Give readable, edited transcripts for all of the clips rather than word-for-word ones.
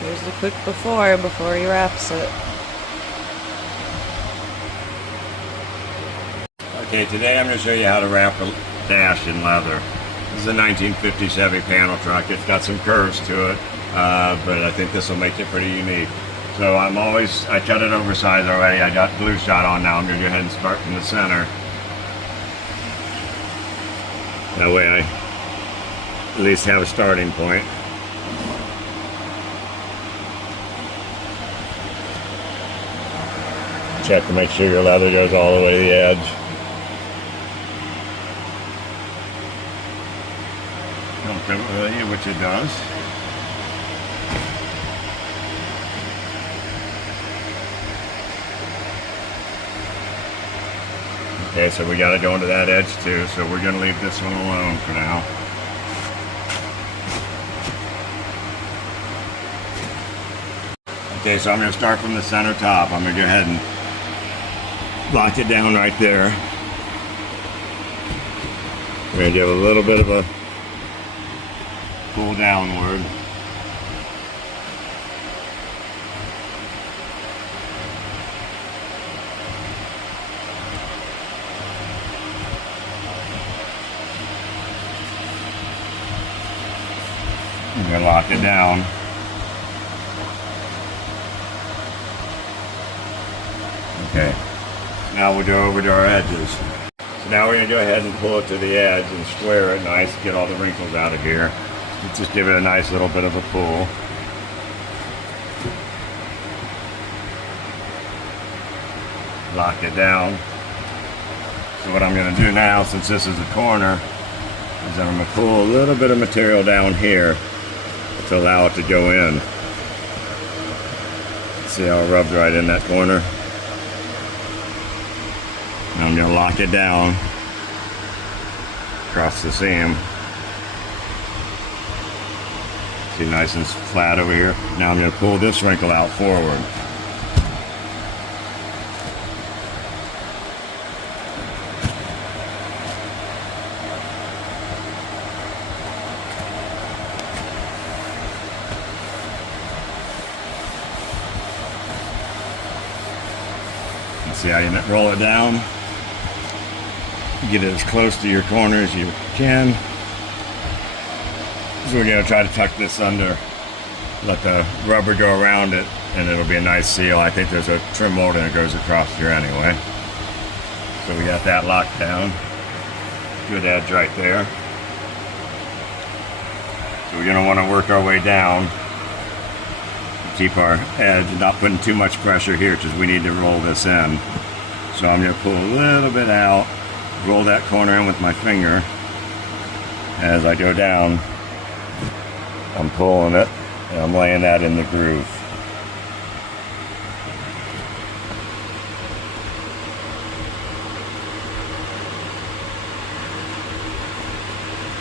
Here's the quick before he wraps it. Okay, today I'm going to show you how to wrap a dash in leather. This is a 1950 Chevy panel truck. It's got some curves to it, but I think this will make it pretty unique. So I cut it oversized already. I got glue shot on now. I'm going to go ahead and start from the center. That way I at least have a starting point. Check to make sure your leather goes all the way to the edge. Don't fit it really, which it does. Okay, so we got to go into that edge too, so we're going to leave this one alone for now. Okay, so I'm going to start from the center top. I'm going to go ahead and lock it down right there. We're going to give a little bit of a pull downward. I'm going to lock it down. Okay, now we'll go over to our edges. So now we're going to go ahead and pull it to the edge and square it nice, get all the wrinkles out of here. Let's just give it a nice little bit of a pull. Lock it down. So what I'm going to do now, since this is a corner, is I'm going to pull a little bit of material down here to allow it to go in. See how it rubs right in that corner? Now I'm going to lock it down across the seam. See, nice and flat over here. Now I'm going to pull this wrinkle out forward. See how you roll it down? Get it as close to your corner as you can. So we're going to try to tuck this under, let the rubber go around it, and it'll be a nice seal. I think there's a trim molding that goes across here anyway. So we got that locked down. Good edge right there. So we're going to want to work our way down. Keep our edge, not putting too much pressure here because we need to roll this in. So I'm going to pull a little bit out, roll that corner in with my finger. As I go down, I'm pulling it and I'm laying that in the groove.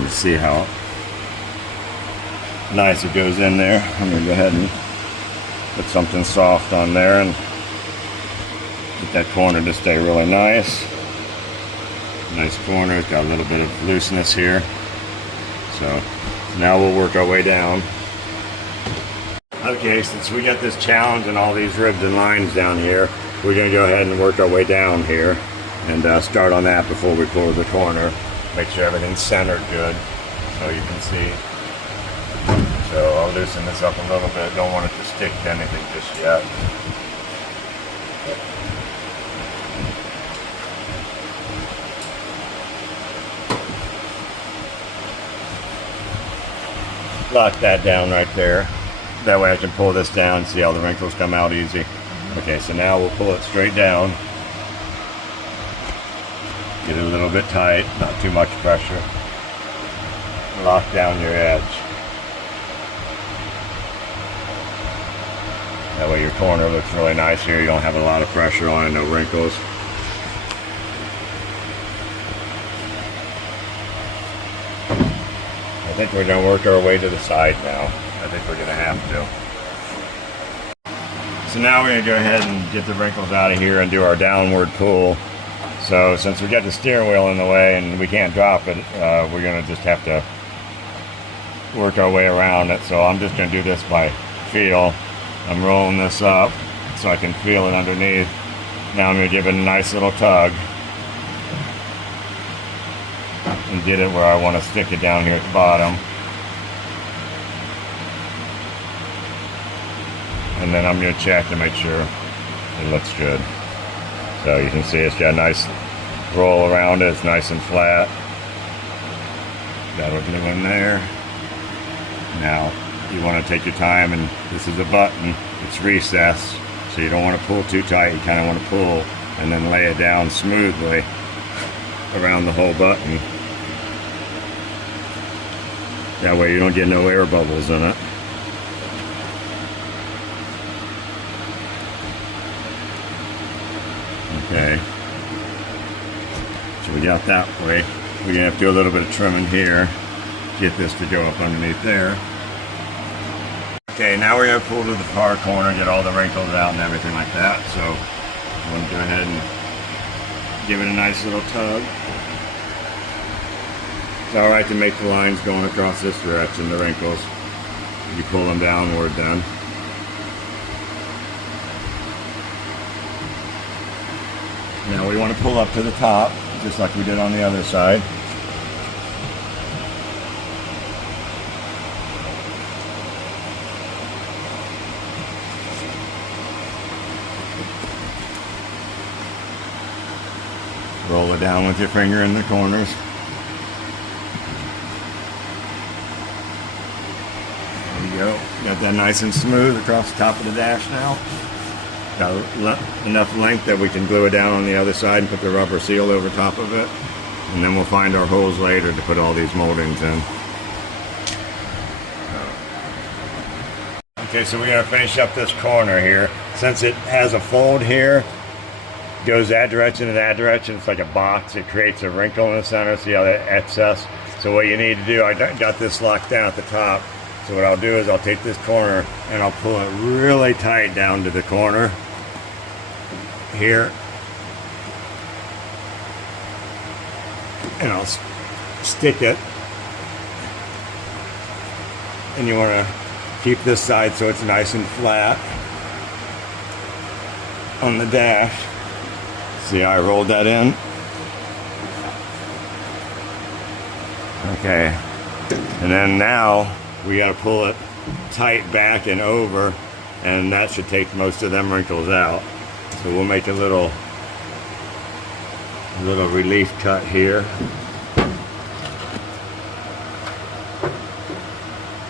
You see how nice it goes in there. I'm going to go ahead and put something soft on there and get that corner to stay really nice. Nice corner, it's got a little bit of looseness here. So now we'll work our way down. Okay, since we got this challenge and all these ribs and lines down here, we're going to go ahead and work our way down here and start on that before we pull the corner. Make sure everything's centered good so you can see. So I'll loosen this up a little bit. Don't want it to stick to anything just yet. Lock that down right there. That way I can pull this down and see how the wrinkles come out easy. Okay, so now we'll pull it straight down. Get it a little bit tight, not too much pressure. Lock down your edge. That way your corner looks really nice here. You don't have a lot of pressure on it, no wrinkles. I think we're going to work our way to the side now. I think we're going to have to. So now we're going to go ahead and get the wrinkles out of here and do our downward pull. So since we got the steering wheel in the way and we can't drop it, we're going to just have to work our way around it. So I'm just going to do this by feel. I'm rolling this up so I can feel it underneath. Now I'm going to give it a nice little tug and get it where I want to stick it down here at the bottom. And then I'm going to check to make sure it looks good. So you can see it's got a nice roll around it. It's nice and flat. That'll glue in there. Now you want to take your time, and this is a button. It's recessed, so you don't want to pull too tight. You kind of want to pull and then lay it down smoothly around the whole button. That way you don't get no air bubbles in it. Okay, so we got that way. We're gonna have to do a little bit of trimming here, get this to go up underneath there. Okay, now we're gonna pull to the far corner, get all the wrinkles out and everything like that. So I'm gonna go ahead and give it a nice little tug. It's all right to make the lines going across this direction, the wrinkles. You pull them downward then. Now we want to pull up to the top, just like we did on the other side. Roll it down with your finger in the corners. There you go. Got that nice and smooth across the top of the dash now. Got enough length that we can glue it down on the other side and put the rubber seal over top of it. And then we'll find our holes later to put all these moldings in. Okay, so we're going to finish up this corner here. Since it has a fold here, goes that direction and that direction. It's like a box. It creates a wrinkle in the center. See how that excess? So what you need to do, I got this locked down at the top. So what I'll do is I'll take this corner and I'll pull it really tight down to the corner here. And I'll stick it. And you want to keep this side so it's nice and flat on the dash. See how I rolled that in? Okay. And then now we got to pull it tight back and over, and that should take most of them wrinkles out. So we'll make a little relief cut here.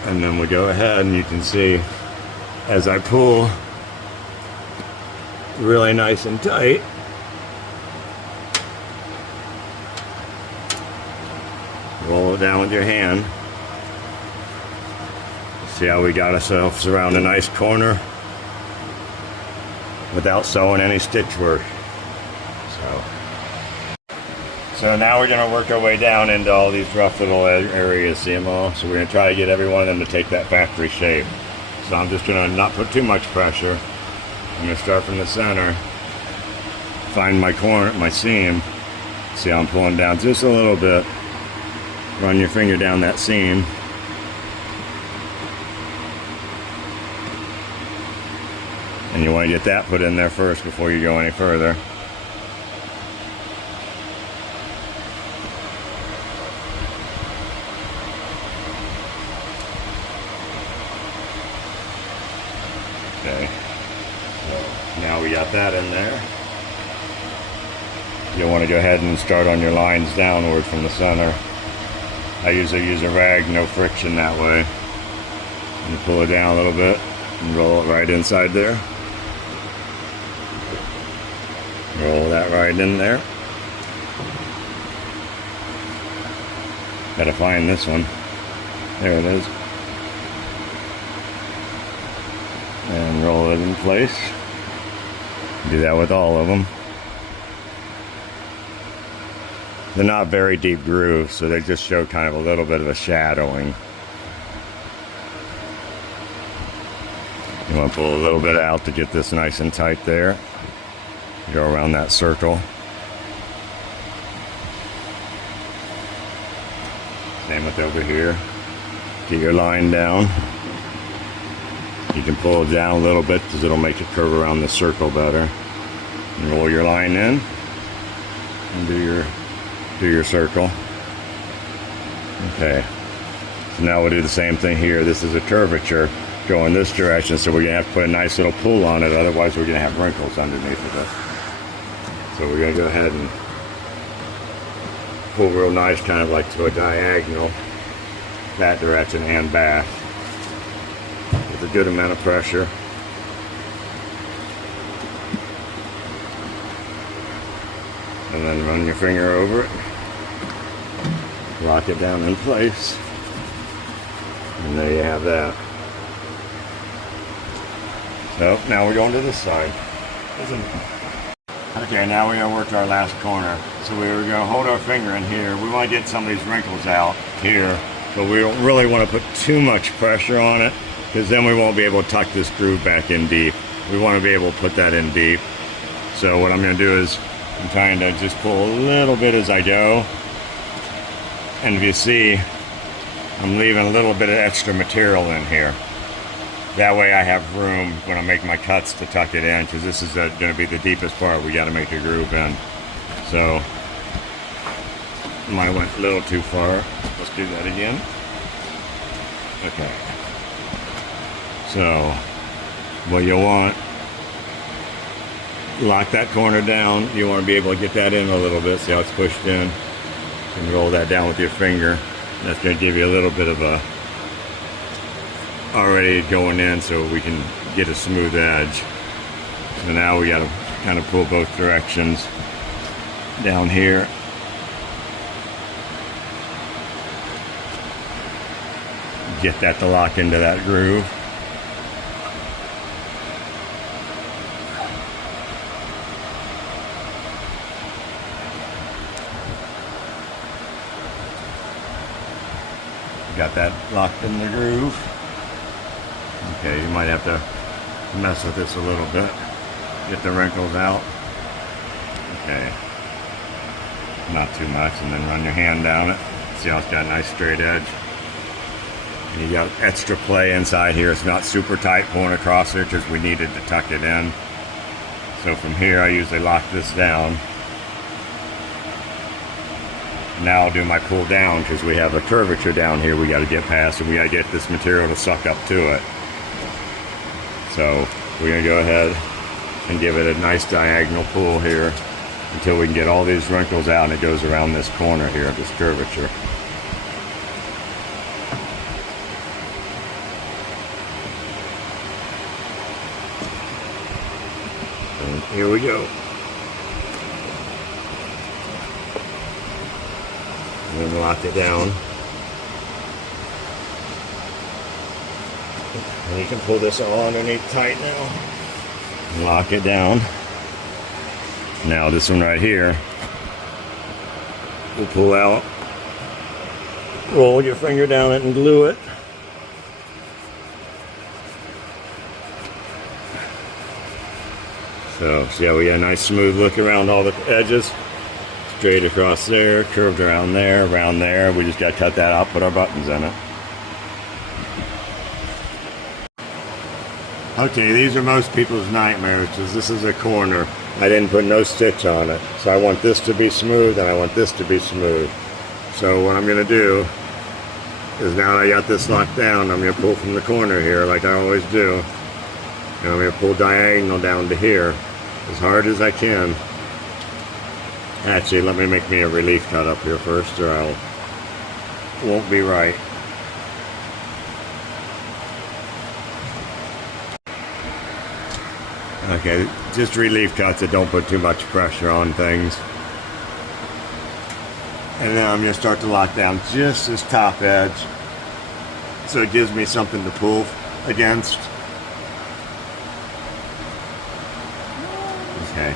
And then we go ahead and you can see as I pull really nice and tight, roll it down with your hand. See how we got ourselves around a nice corner without sewing any stitch work. So now we're going to work our way down into all these rough little areas, see them all? So we're going to try to get every one of them to take that factory shape. So I'm just going to not put too much pressure. I'm going to start from the center, find my corner, my seam. See how I'm pulling down just a little bit. Run your finger down that seam. And you want to get that put in there first before you go any further. Okay, so now we got that in there. You'll want to go ahead and start on your lines downward from the center. I usually use a rag, no friction that way. And pull it down a little bit and roll it right inside there. Roll that right in there. Gotta find this one. There it is. And roll it in place. Do that with all of them. They're not very deep grooves, so they just show kind of a little bit of a shadowing. You want to pull a little bit out to get this nice and tight there. Go around that circle. Same with over here. Get your line down. You can pull it down a little bit because it'll make it curve around the circle better. And roll your line in and do your circle. Okay. So now we'll do the same thing here. This is a curvature going this direction, so we're gonna have to put a nice little pull on it, otherwise we're gonna have wrinkles underneath of it. So we're gonna go ahead and pull real nice, kind of like to a diagonal, that direction and back, with a good amount of pressure. And then run your finger over it, lock it down in place, and there you have that. So now we're going to this side. Okay, now we're going to work our last corner. So we're going to hold our finger in here. We want to get some of these wrinkles out here, but we don't really want to put too much pressure on it, because then we won't be able to tuck this groove back in deep. We want to be able to put that in deep. So what I'm going to do is I'm trying to just pull a little bit as I go. And if you see, I'm leaving a little bit of extra material in here. That way I have room when I make my cuts to tuck it in, because this is going to be the deepest part. We got to make a groove in. So mine went a little too far. Let's do that again. Okay. So what you want, lock that corner down. You want to be able to get that in a little bit. See how it's pushed in? And roll that down with your finger. That's going to give you a little bit of a already going in, so we can get a smooth edge. So now we got to kind of pull both directions down here. Get that to lock into that groove. Got that locked in the groove. Okay, you might have to mess with this a little bit. Get the wrinkles out. Okay. Not too much, and then run your hand down it. See how it's got a nice straight edge. And you got extra play inside here. It's not super tight pulling across there because we needed to tuck it in. So from here I usually lock this down. Now I'll do my pull down because we have a curvature down here we got to get past, and we got to get this material to suck up to it. So we're going to go ahead and give it a nice diagonal pull here until we can get all these wrinkles out, and it goes around this corner here of this curvature. And here we go. And then lock it down. And you can pull this all underneath tight now. And lock it down. Now this one right here, we'll pull out. Roll your finger down it and glue it. So see how we got a nice smooth look around all the edges? Straight across there, curved around there, around there. We just got to cut that out, put our buttons in it. Okay, these are most people's nightmares because this is a corner. I didn't put no stitch on it. So I want this to be smooth and I want this to be smooth. So what I'm going to do is, now that I got this locked down, I'm going to pull from the corner here like I always do. And I'm going to pull diagonal down to here as hard as I can. Actually, let me make me a relief cut up here first, or I won't be right. Okay, just relief cuts that don't put too much pressure on things. And then I'm going to start to lock down just this top edge, so it gives me something to pull against. Okay.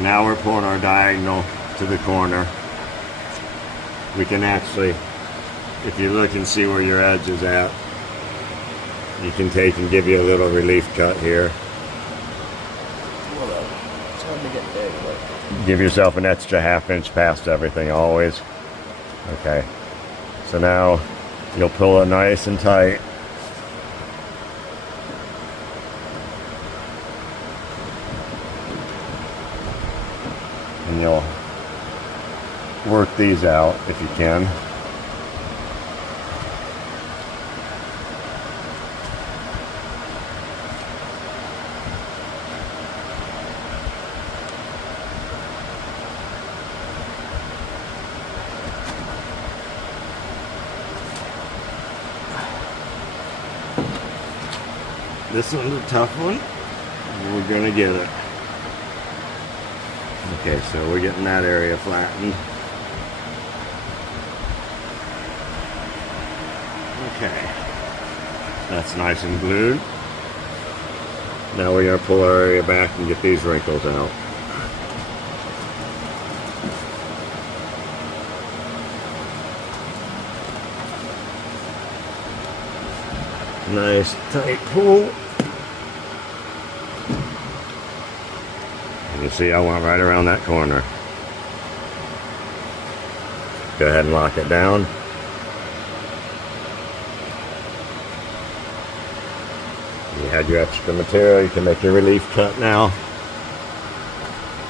Now we're pulling our diagonal to the corner. We can actually, if you look and see where your edge is at, you can take and give you a little relief cut here. It's hard to get big, but... Give yourself an extra ½ inch past everything always. Okay. So now you'll pull it nice and tight. you'll work these out if you can. This one's a tough one. We're gonna get it. Okay, so we're getting that area flattened. Okay, that's nice and glued. Now we're gonna pull our area back and get these wrinkles out. Nice tight pull. You see I went right around that corner. Go ahead and lock it down. You had your extra material, you can make your relief cut now.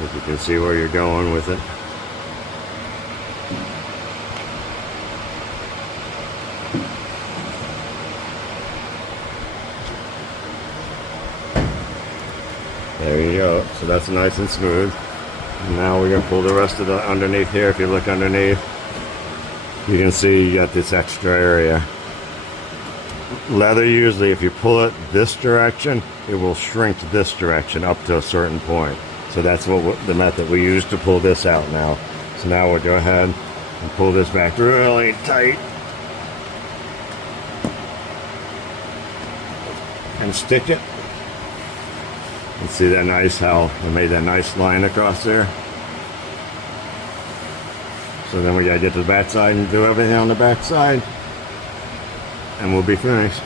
If you can see where you're going with it. There you go. So that's nice and smooth. And now we're going to pull the rest of the underneath here. If you look underneath, you can see you got this extra area. Leather, usually if you pull it this direction, it will shrink this direction up to a certain point. So that's the method we use to pull this out now. So now we'll go ahead and pull this back really tight. And stick it. And see that nice how I made that nice line across there. So then we gotta get to the back side and do everything on the back side, and we'll be finished.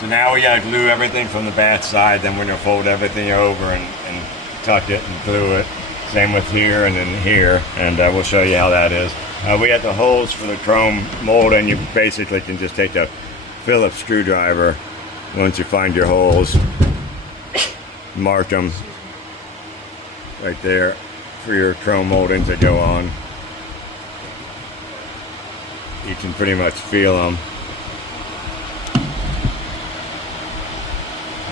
So now we gotta glue everything from the back side, then we're gonna fold everything over and tuck it and glue it. Same with here and then here, and we'll show you how that is. We got the holes for the chrome mold, and you basically can just take a Phillips screwdriver. Once you find your holes, mark them right there for your chrome molding to go on. You can pretty much feel them.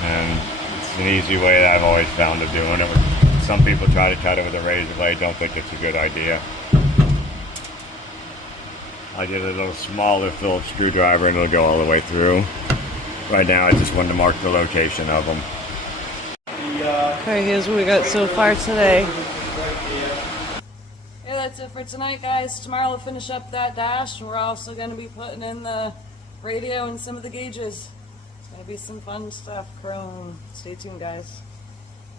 And it's an easy way that I've always found of doing it. Some people try to cut it with a razor blade, don't think it's a good idea. I did a little smaller Phillips screwdriver and it'll go all the way through. Right now, I just wanted to mark the location of them. Okay, here's what we got so far today. Yeah, that's it for tonight, guys. Tomorrow we'll finish up that dash. We're also going to be putting in the radio and some of the gauges. It's going to be some fun stuff. Chrome. Stay tuned, guys.